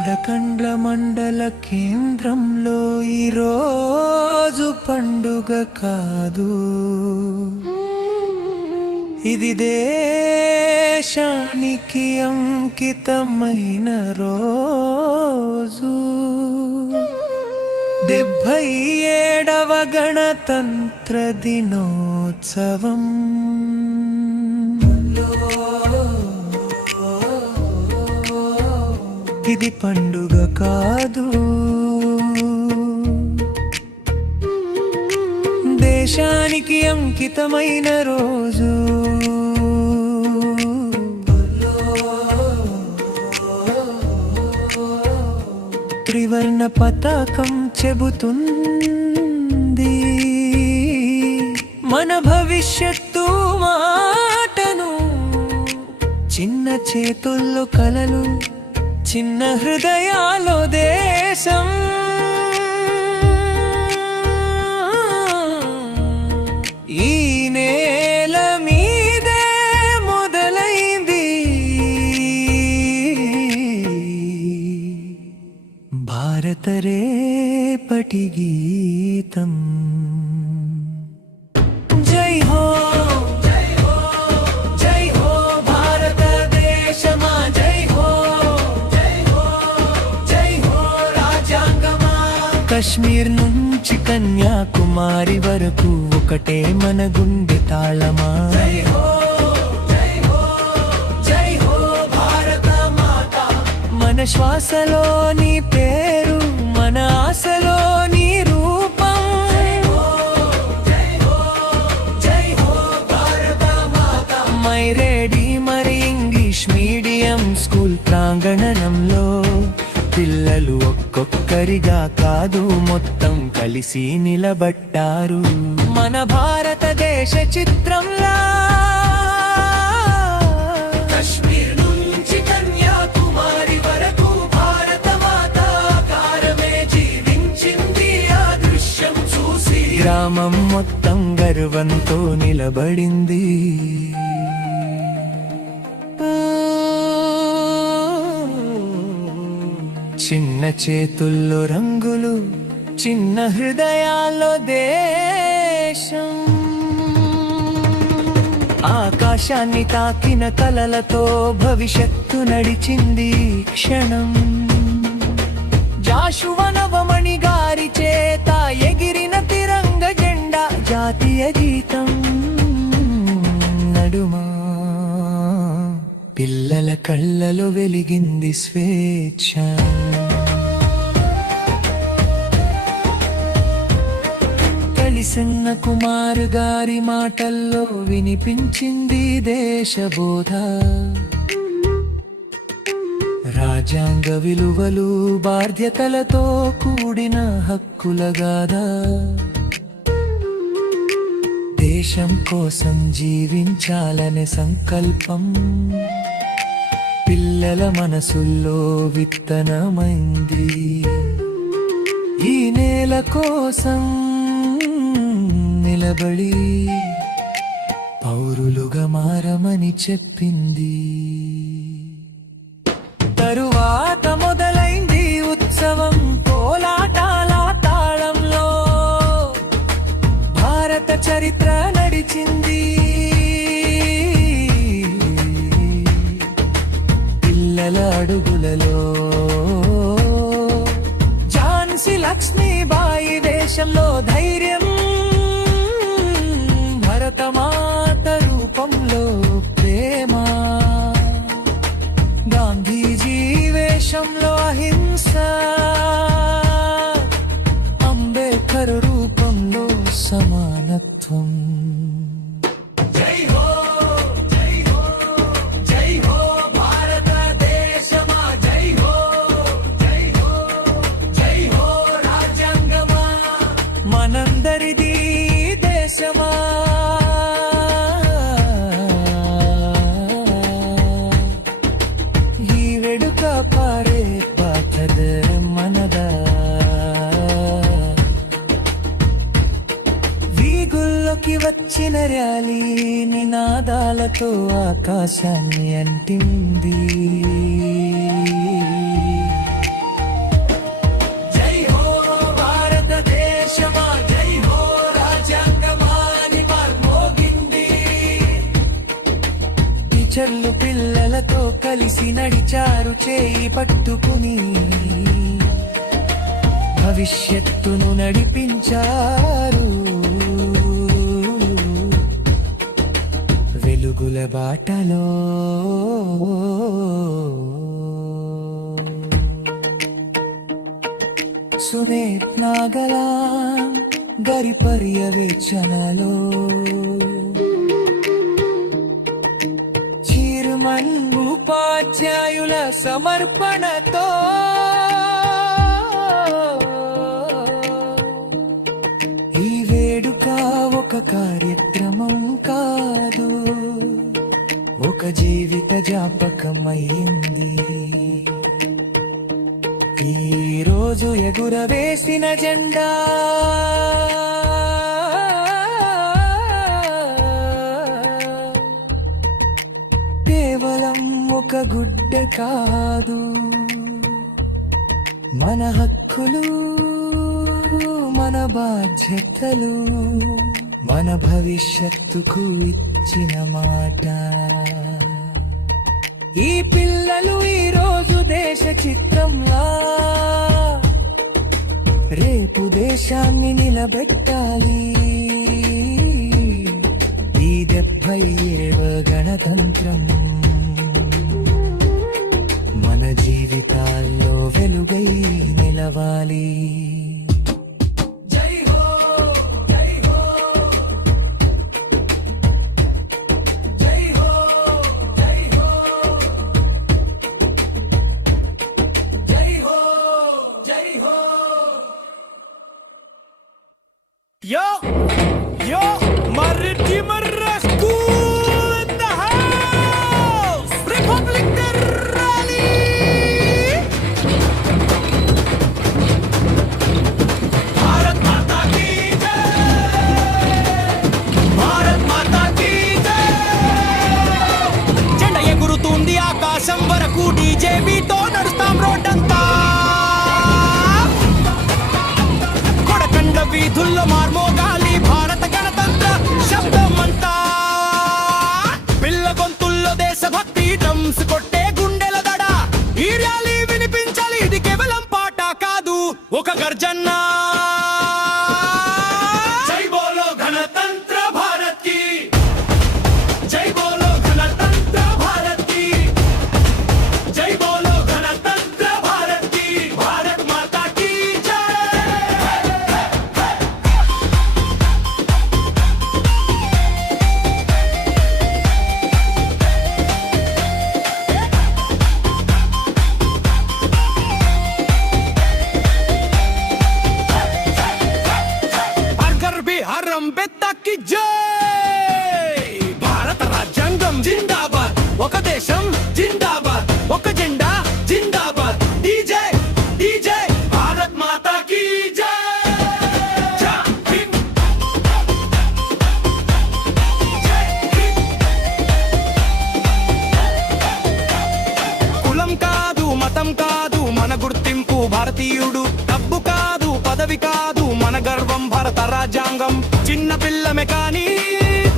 కొడకండ్ల మండల కేంద్రంలో ఈరోజు పండుగ కాదు, ఇది దేశానికి అంకితమైన రోజు. 77వ గణతంత్ర దినోత్సవం. ఇది పండుగ కాదు, దేశానికి అంకితమైన రోజు. త్రివర్ణ పతాకం చెబుతుంది మన భవిష్యత్తు మాటను. చిన్న చేతుల్లో కలలు, చిన్న హృదయాలో దేశం. ఈ నేల మీదే మొదలైంది భారత రేపటి గీతం. జై హో కశ్మీర్ నుంచి కన్యాకుమారి వరకు ఒకటే మన గుండె తాళమా. జై హో జై హో భారత మాత. మన శ్వాసలో నీ పేరు, మన ఆశలో నీ రూపం. జై హో భారత మాత. మైరేడి మరి ఇంగ్లీష్ మీడియం స్కూల్ ప్రాంగణంలో పిల్లలు ఒక్కొక్కరిగా కాదు, మొత్తం కలిసి నిలబడ్డారు మన భారతదేశ చిత్రంలా. కశ్మీర్ నుంచి కన్యాకుమారి వరకు భారత మాత ఆకారమే జీవించింది. ఆ దృశ్యం చూసి గ్రామం మొత్తం గర్వంతో నిలబడింది. చిన్న చేతుల్లో రంగులు, చిన్న హృదయాల్లో దేశం. ఆకాశాన్ని తాకిన కలలతో భవిష్యత్తు నడిచింది క్షణం. జాషువా నవమణి గారి చేత ఎగిరిన తిరంగ జెండా జాతీయ గీతం నడుమా పిల్లల కళ్ళలో వెలిగింది స్వేచ్ఛ. కలిసన్న కుమార్ గారి మాటల్లో వినిపించింది దేశబోధ. రాజ్యాంగ విలువలు, బాధ్యతలతో కూడిన హక్కుల గాథ. దేశం కోసం జీవించాలనే సంకల్పం పిల్లల మనసుల్లో విత్తనమైంది. ఈ నేల కోసం నిలబడి పౌరులుగా మారమని చెప్పింది. తరువాత మొదలైంది ఉత్సవం కోలాటాల తాళంలో. భారత చరిత్ర నడిచింది పిల్లల అడుగులలో. ఝాన్సీ లక్ష్మీబాయి వేషంలో ధైర్యం, భరతమాత రూపంలో ప్రేమ. గాంధీజీ వేషంలో అహింస, అంబేద్కర్ రూపంలో సమానత్వం. జై హో జై హో జై హో భారతదేశమా. జై హో జై హో జై హో రాజ్యాంగమా. మనందరిది దేశమా. ఈ వేడుక పారే పాతద మనదా. వీగుల్లోకి వచ్చిన ర్యాలీ నినాదాలతో ఆకాశాన్ని అంటింది. టీచర్లు పిల్లలతో కలిసి నడిచారు చేయి పట్టుకుని, భవిష్యత్తును నడిపించారు వెలుగుల బాటలో. సునేత్ నాగలాం గారి పర్యవేక్షణలో చైర్మన్ ఉపాధ్యాయుల సమర్పణతో ఈ వేడుక ఒక కార్యక్రమం కాదు, ఒక జీవిత జ్ఞాపకమయ్యింది. ఈ రోజు ఎగురవేసిన జెండా కేవలం ఒక గుడ్డె కాదు, మన హక్కులు, మన బాధ్యతలు, మన భవిష్యత్తుకు ఇచ్చిన మాట. ఈ పిల్లలు ఈ రోజు దేశ చిత్రంలా రేపు దేశాన్ని నిలబెట్టాలి. ఈ 70వ గణతంత్రం మన జీవితాల్లో వెలుగై నిలవాలి. Yo, Maritime Rescue in the house! Republic der Rally! Bharat Mata ki jai! Bharat Mata ki jai! జెండా ఎగురుతుంది ఆకాశం వరకు, డీజేబీతో నడుస్తాం రోడ్డంతా. వీధుల్లో మార్మోగాలి భారత గణతంత్ర శబ్దమంతా. పిల్ల గొంతుల్లో దేశభక్తి డ్రమ్స్ కొట్టే గుండెల దడ. ఈ ర్యాలీ వినిపించాలి, ఇది కేవలం పాట కాదు, ఒక గర్జన. జై బోలో గణతంత్ర భారత్ కి, జై బోలో గణతంత్ర భారత్ కి, జై బోలో గణతంత్ర భారత్ కి, భారత్ మాతా కి జై. అంబేద్కర్కి జై. భారత రాజ్యాంగం జిందాబాద్, ఒక దేశం జిందాబాద్, ఒక జెండా జిందాబాద్. డీజే డీజే భారత్ మాతా కీ జై. కులం కాదు మతం కాదు మన గుర్తింపు భారతీయుడు. డబ్బు కాదు పదవి కాదు మన గర్వం భారత రాజ్యాంగం. చిన్న పిల్లమే కానీ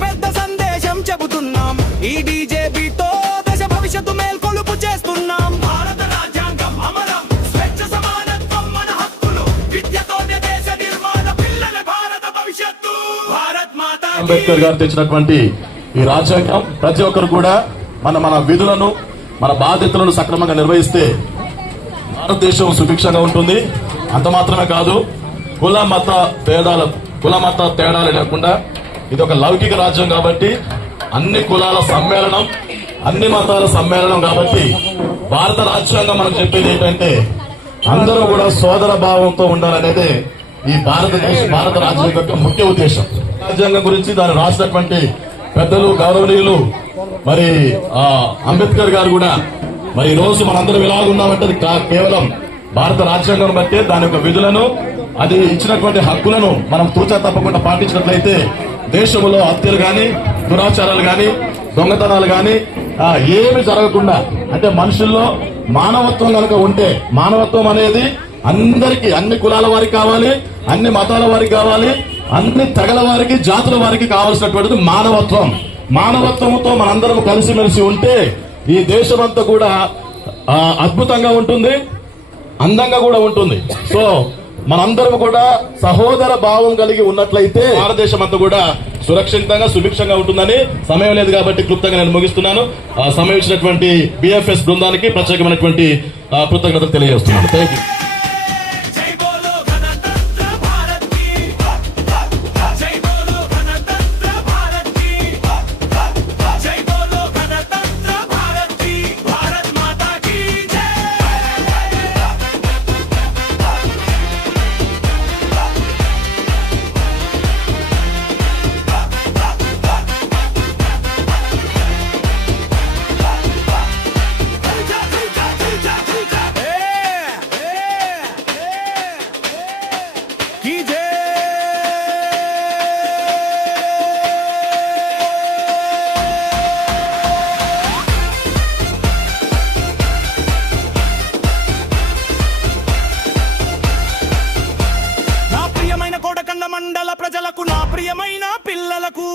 పెద్ద సందేశం చెబుతున్నాం. ఈ డీజేబీతో దేశ భవిష్యత్తు మేల్కొలుపు చేస్తున్నాం. భారత రాజ్యాంగం అమరం, స్వేచ్ఛ సమానత్వం మన హక్కులు, విద్యతోనే దేశ నిర్మాణ, పిల్లల భారత భవిష్యత్తు. భారత్ మాతా. అంబేద్కర్ గారు తెచ్చినటువంటి ఈ రాజ్యాంగం ప్రతి ఒక్కరు కూడా మన విధులను, మన బాధ్యతలను సక్రమంగా నిర్వహిస్తే భారతదేశం సుభిక్షంగా ఉంటుంది. అంత మాత్రమే కాదు, కుల మత తేడాలు లేకుండా ఇది ఒక లౌకిక రాజ్యం కాబట్టి, అన్ని కులాల సమ్మేళనం, అన్ని మతాల సమ్మేళనం కాబట్టి భారత రాజ్యాంగం మనం చెప్పేది ఏంటంటే అందరూ కూడా సోదర భావంతో ఉండాలనేదే ఈ భారత రాజ్యాంగం యొక్క ముఖ్య ఉద్దేశం. రాజ్యాంగం గురించి దాన్ని రాసినటువంటి పెద్దలు గౌరవనీయులు మరి అంబేద్కర్ గారు కూడా మరి ఈ రోజు మనందరం ఇలా ఉన్నామంటే కేవలం భారత రాజ్యాంగం బట్టే, దాని యొక్క విధులను, అది ఇచ్చినటువంటి హక్కులను మనం తూచా తప్పకుండా పాటించినట్లయితే దేశంలో హత్యలు గాని, దురాచారాలు గాని, దొంగతనాలు గాని ఏమి జరగకుండా, అంటే మనుషుల్లో మానవత్వం కనుక ఉంటే, మానవత్వం అనేది అందరికీ, అన్ని కులాల వారికి కావాలి, అన్ని మతాల వారికి కావాలి, అన్ని తెగల వారికి, జాతుల వారికి కావాల్సినటువంటిది మానవత్వం. మానవత్వంతో మనందరం కలిసిమెలిసి ఉంటే ఈ దేశమంతా కూడా అద్భుతంగా ఉంటుంది, అందంగా కూడా ఉంటుంది. సో మనందరం కూడా సహోదర భావం కలిగి ఉన్నట్లయితే భారతదేశం అంతా కూడా సురక్షితంగా సుభిక్షంగా ఉంటుందని. సమయం లేదు కాబట్టి క్లుప్తంగా నేను ముగిస్తున్నాను. సమయం ఇచ్చినటువంటి బిఎఫ్ఎస్ బృందానికి ప్రత్యేకమైనటువంటి కృతజ్ఞతలు తెలియజేస్తున్నాను. Thank you. మండల ప్రజలకు, నా ప్రియమైన పిల్లలకు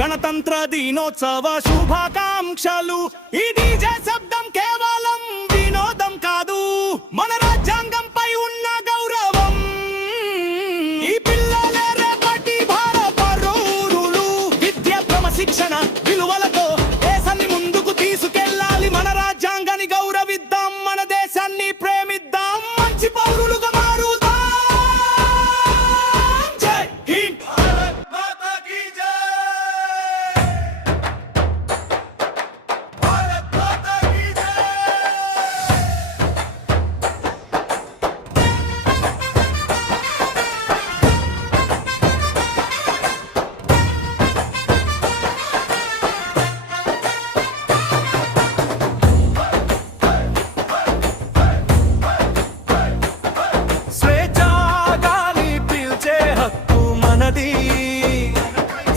గణతంత్ర దినోత్సవ శుభాకాంక్షలు. ఈ డీజే శబ్దం కేవలం వినోదం కాదు, మన రాజ్యాంగంపై ఉన్న గౌరవం. ఈ పిల్లలే రేపటి భారత పౌరులు. విద్య, క్రమశిక్షణ, విలువలతో దేశాన్ని ముందుకు తీసుకెళ్ళాలి. మన రాజ్యాంగాన్ని గౌరవిద్దాం, మన దేశాన్ని ప్రేమిద్దాం, మంచి పౌరులుగా మారుదాం.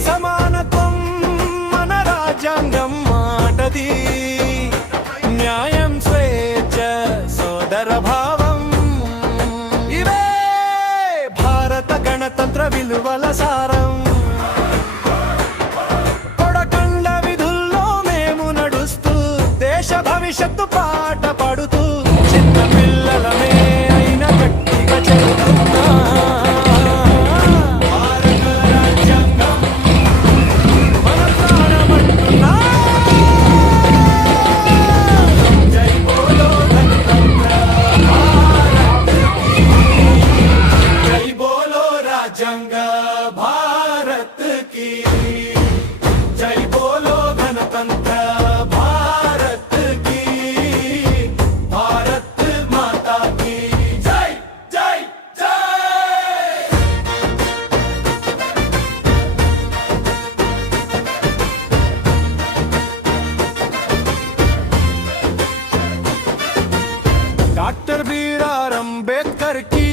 సమానత్వం మన రాజ్యాంగం మాటది. న్యాయం, స్వేచ్ఛ, సోదర భావం ఇవే భారత గణతంత్ర విలువల సారం. కొడకండ్ల విధుల్లో మేము నడుస్తూ దేశ భవిష్యత్తు పాట పాడుతూ చిన్న పిల్లలమే అయిన గట్టిగా చెబుతున్నా. भारत की जय बोलो, गणतंत्र भारत की, भारत माता की जय जय जय. डॉक्टर बीआर अंबेडकर की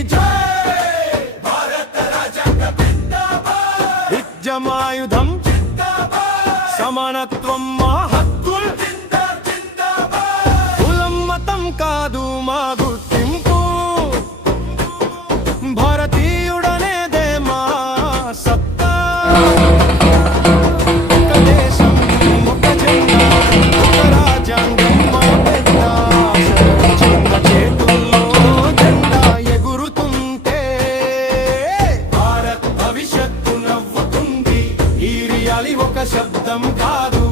జమాయుధం, సమానత్వం మా హక్కులు, కులం మతం కాదు మా గుర్తింపు, భారతీయుడనేదే మా సత్తా. ఒక దేశం, ఒక జెండా, ఒక రాజ్యాంగం మా పెద్ద. చిన్న చేతుల్లో జెండా ఎగురుతుంటే భారత్ భవిష్యత్తు ఒక శబ్దం కాదు,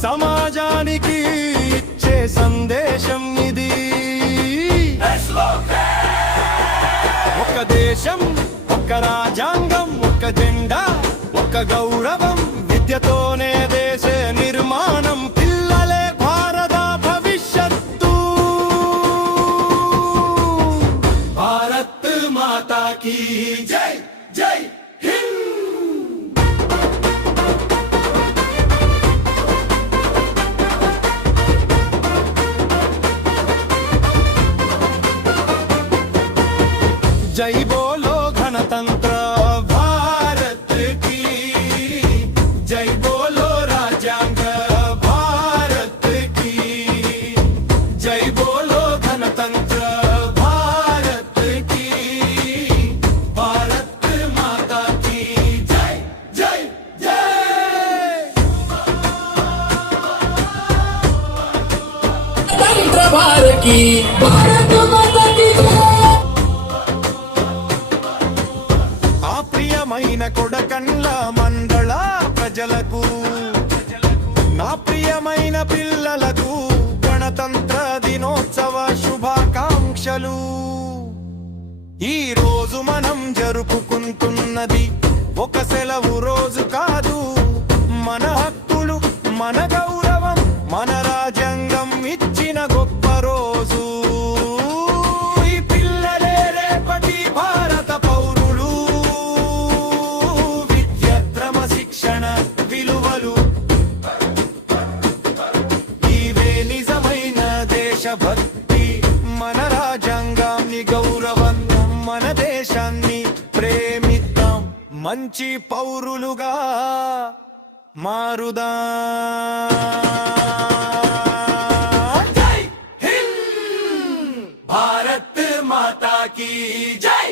సమాజానికి ఇచ్చే సందేశం ఇది. ఒక దేశం, ఒక రాజ్యాంగం, ఒక జెండా, ఒక గౌరవం. విద్యతోనే దేశ నిర్మాణం, పిల్లలే భారత భవిష్యత్తు. భారత్ మాతా కీ జై జై హింద్. जय बोलो गणतंत्र भारत की, जय बोलो राष्ट्र भारत की, जय बोलो गणतंत्र भारत की, भारत माता की जय जय जय. की भारत माता की ఆ ప్రియమైన కొడకండ్ల మండల ప్రజలకు నా ప్రియమైన పిల్లలకు గణతంత్ర దినోత్సవ శుభాకాంక్షలు. ఈ రోజు మనం జరుపుకుంటున్నది ఒక సెలవు రోజు కాదు, మన హక్కులు, మన గౌరవం, మన రాజ్యాంగం ఇచ్చిన గొప్ప రోజు. ఈ పిల్లలే రేపటి భారత పౌరులు. విద్య, క్రమశిక్షణ, విలువలు ఇవే నిజమైన దేశభక్తి. మన రాజ్యాంగాన్ని గౌరవం, మన దేశాన్ని ప్రేమిద్దాం, మంచి పౌరులుగా మారుదా. జై హింద్, భారత్ మాతా కీ జై.